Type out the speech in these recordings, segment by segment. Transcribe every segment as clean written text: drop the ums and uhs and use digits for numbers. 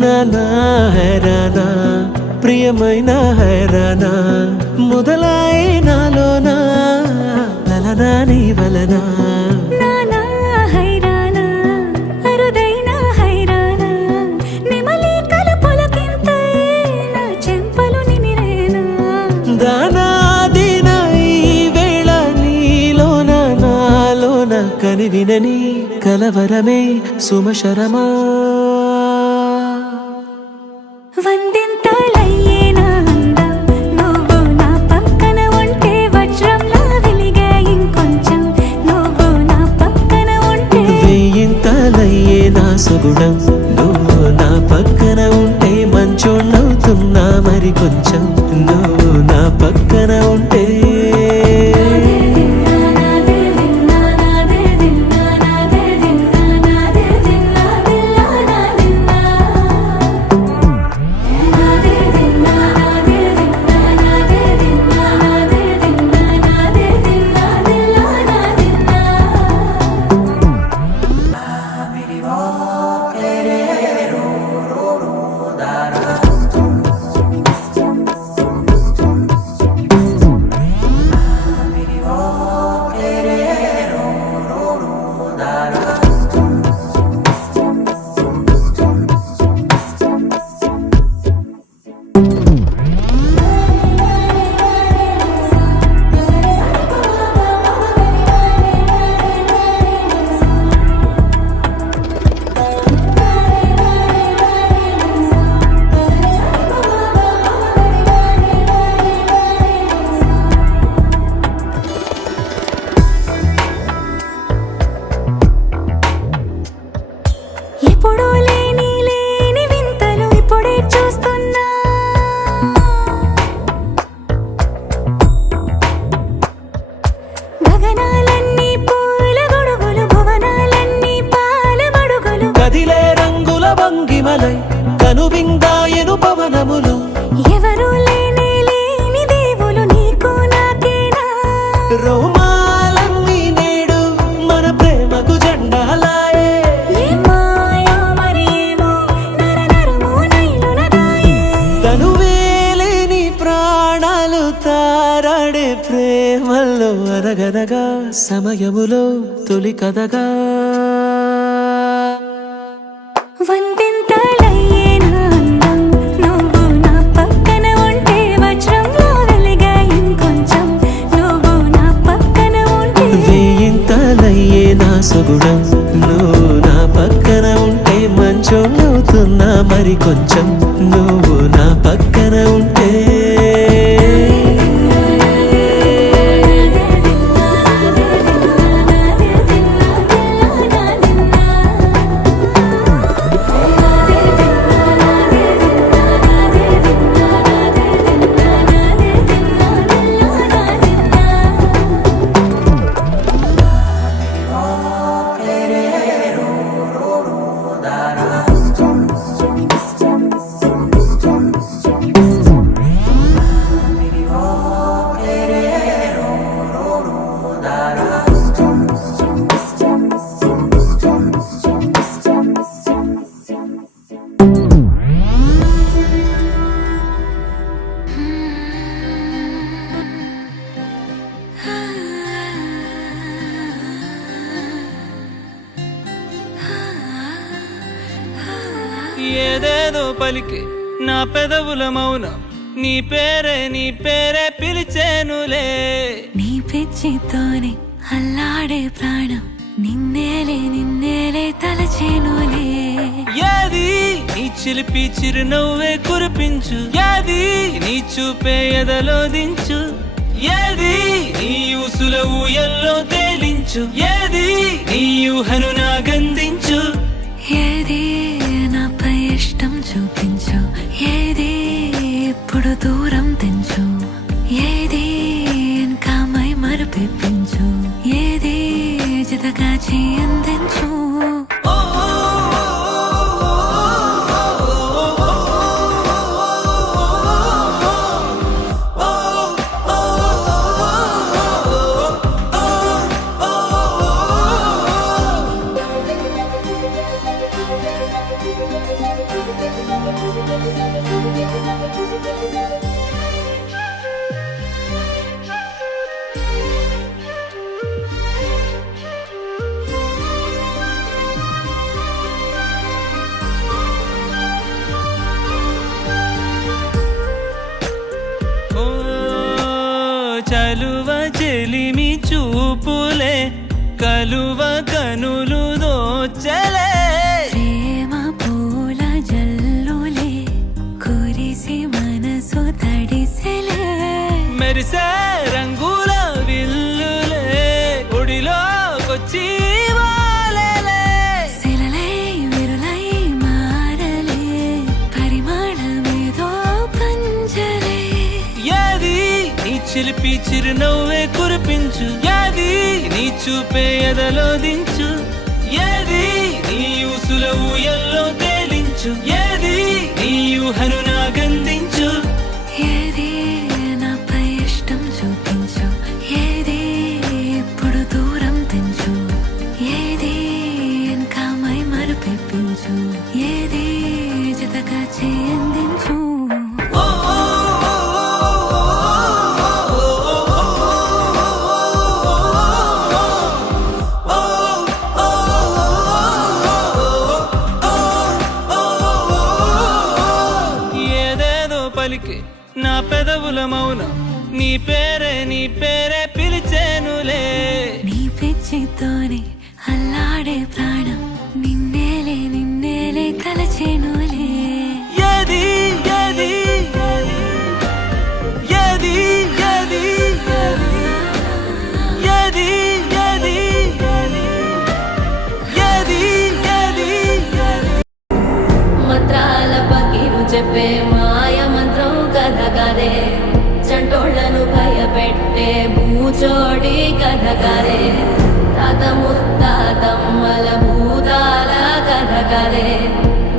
నానా హైరానా ప్రియమైన హైరానా మొదలై నాలోనా లలనా నీ వలనా నానా హైరానా అరుదైన హైరానా నిమలి కలుపులకింతై నా చెంపలు నిమిరేనా దానా దిన ఈ వేళ నీలోన నాలోన కనివినని కలవరమే సుమశరమా వందింతలయ్యేనా అందం నువ్వు నా పక్కన ఉంటే వజ్రంలా వెలిగే ఇంకొంచెం నువ్వు నా పక్కన ఉంటే వెయ్యింతలయ్యే నా సుగుణం నువ్వు నా పక్కన ఉంటే మంచోణ్ణవుతున్నా మరి కొంచెం నువ్వు నా పక్కన ఉంటే ఎప్పుడూ లేని వింతలు ఇప్పుడే చూస్తున్నా గగనాలన్నీ పూల గొడుగులు భువనాలన్నీ పాల మడుగులు కదిలే రంగుల భంగిమలై కనువిందాయను పవనములు ఎవరు లేని దేవులు నీకు నాకేనా రోమాలన్నీ నేడు మన ప్రేమకు జెండాలాయే ఏ మాయో మరేమో నరనరమో నైలునదాయే తనువేలేని ప్రాణాలు తారాడే ప్రేమల్లో అరగనగా సమయములో తొలి కథగా వందింతలయ్యేనా అందం నువ్వు నా పక్కన ఉంటే వజ్రంలా వెలిగే ఇంకొంచెం నువ్వు నా పక్కన ఉంటే వెయ్యింతలయ్యే నా సుగుణం నువ్వు నా పక్కన ఉంటే మంచోణ్ణవుతున్నా మరి కొంచెం నువ్వు నా పక్కన ఉంటే ఏదేదో పలికి నా పెదవుల మౌనం నీ పేరే పిలిచేనులే నీ పిచ్చితోనే అల్లాడే ప్రాణం నిన్నేలే తలచేనులే యాది నీ చిలిపి చిరునవ్వే కురిపించు యాది నీ చూపే ఎదలో దించు యాది నీ ఊయల్లో తేలించు, ఏది నీ ఊహను నాగందించు. ఏది నాపై ఇష్టం చూపించు, ఏది ఇప్పుడు దూరం తెంచు, ఏది ఇంకా మై మరుపించు, ఏది జతగా అందించు. చలువ చెలిమి చూపులే కలువ కనులు దోచలే, ప్రేమ పూల జల్లులే కురిసి మనసు తడిసెలే, మెరిసే రంగుల విల్లులే ఒడిలోకొచ్చి వాలెలే, శిలలై విరులై మారలే పరిమాణమేదో పంజలే. ఏది నీ చిలిపి చిరునవ్వే కురిపించు, ఏది నీ చూపే ఎదలో దించు, ఏది నీ ఊసుల ఊయల్లో తేలించు, ఏది నీ ఊహను నాగందించు. ఏది నాపై ఇష్టం చూపించు, ఏది ఇప్పుడు దూరం తెంచు, ఏది ఇంకా మై మరుపించు, ఏది జతగా అందించు. ఏదేదో పలికి నా పెదవుల మౌనం, నీ పేరే పిలిచేనులే. నీ పిచ్చితోనే అల్లాడే ప్రాణం, నిన్నేలే కలచేనులే. ఏది ఏది ఏది ఏది ఏది ఏది ఏది ఏది మంత్రాల పకిరు చెప్పే మాయ మంత్రం కథ కదే, చంటోళ్లను భయపెట్టే భూచోడి కథ కదే, తాత ముత్తాతమ్మల భూతాల కథ కదే,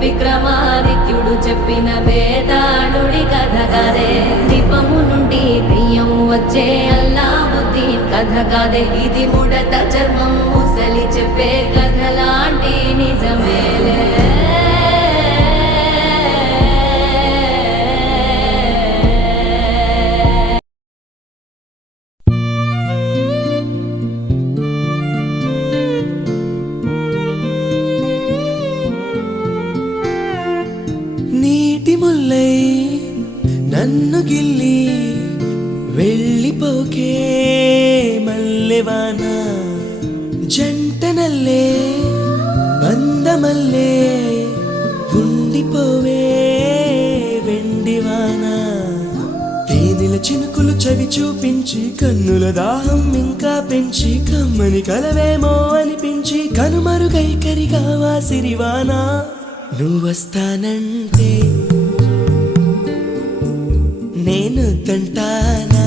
విక్రమాదిత్యుడు చెప్పిన వేదాళుడి కథ కదే, దీపము నుండి దెయ్యం వచ్చే అల్లావుద్దీన్ కథ కదే, ఇది ముడత చర్మం ముసలి చెప్పే కథ లాంటి నిజమేలే. నీటి ముల్లై నన్ను గిల్లి వెళ్ళిపోకే మల్లెవాన, జంటనల్లే బందమల్లే ఉండిపోవే వెండివాన, తేనెల చినుకులు చవి చూపించి కన్నుల దాహం ఇంకా పెంచి కమ్మని కలవేమో అనిపించి కనుమరుగైకరిగావా సిరివానా, నువ్వొస్తానంటే నేను తంటానా,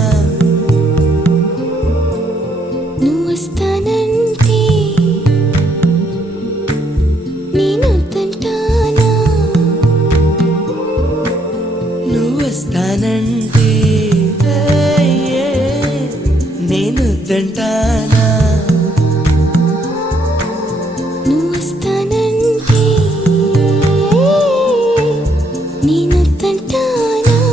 నువ్వొస్తానంటే నేను తంటానా, నువ్వొస్తానంటే నేను తంటానా, నువ్వొస్తానంటే నేను తంటానా.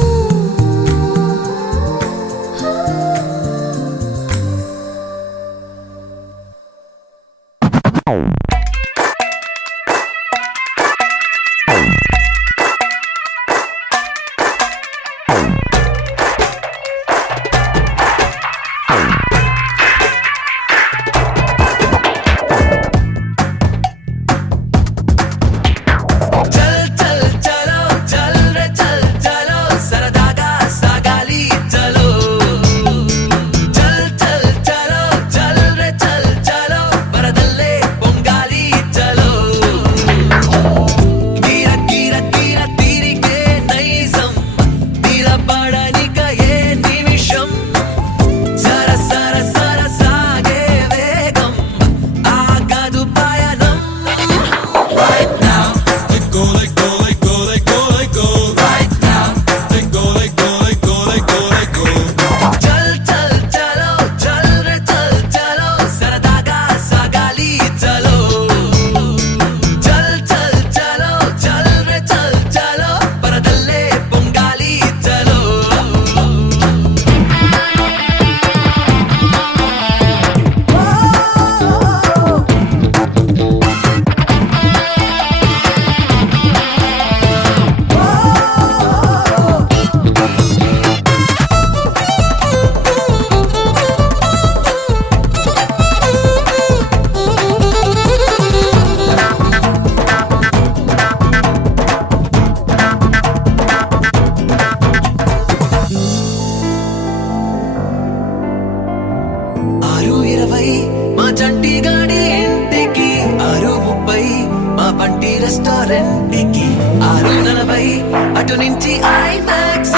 ఇంటి రెస్టారెంట్ కి 6:40 అటు నుంచి ఐమాక్స్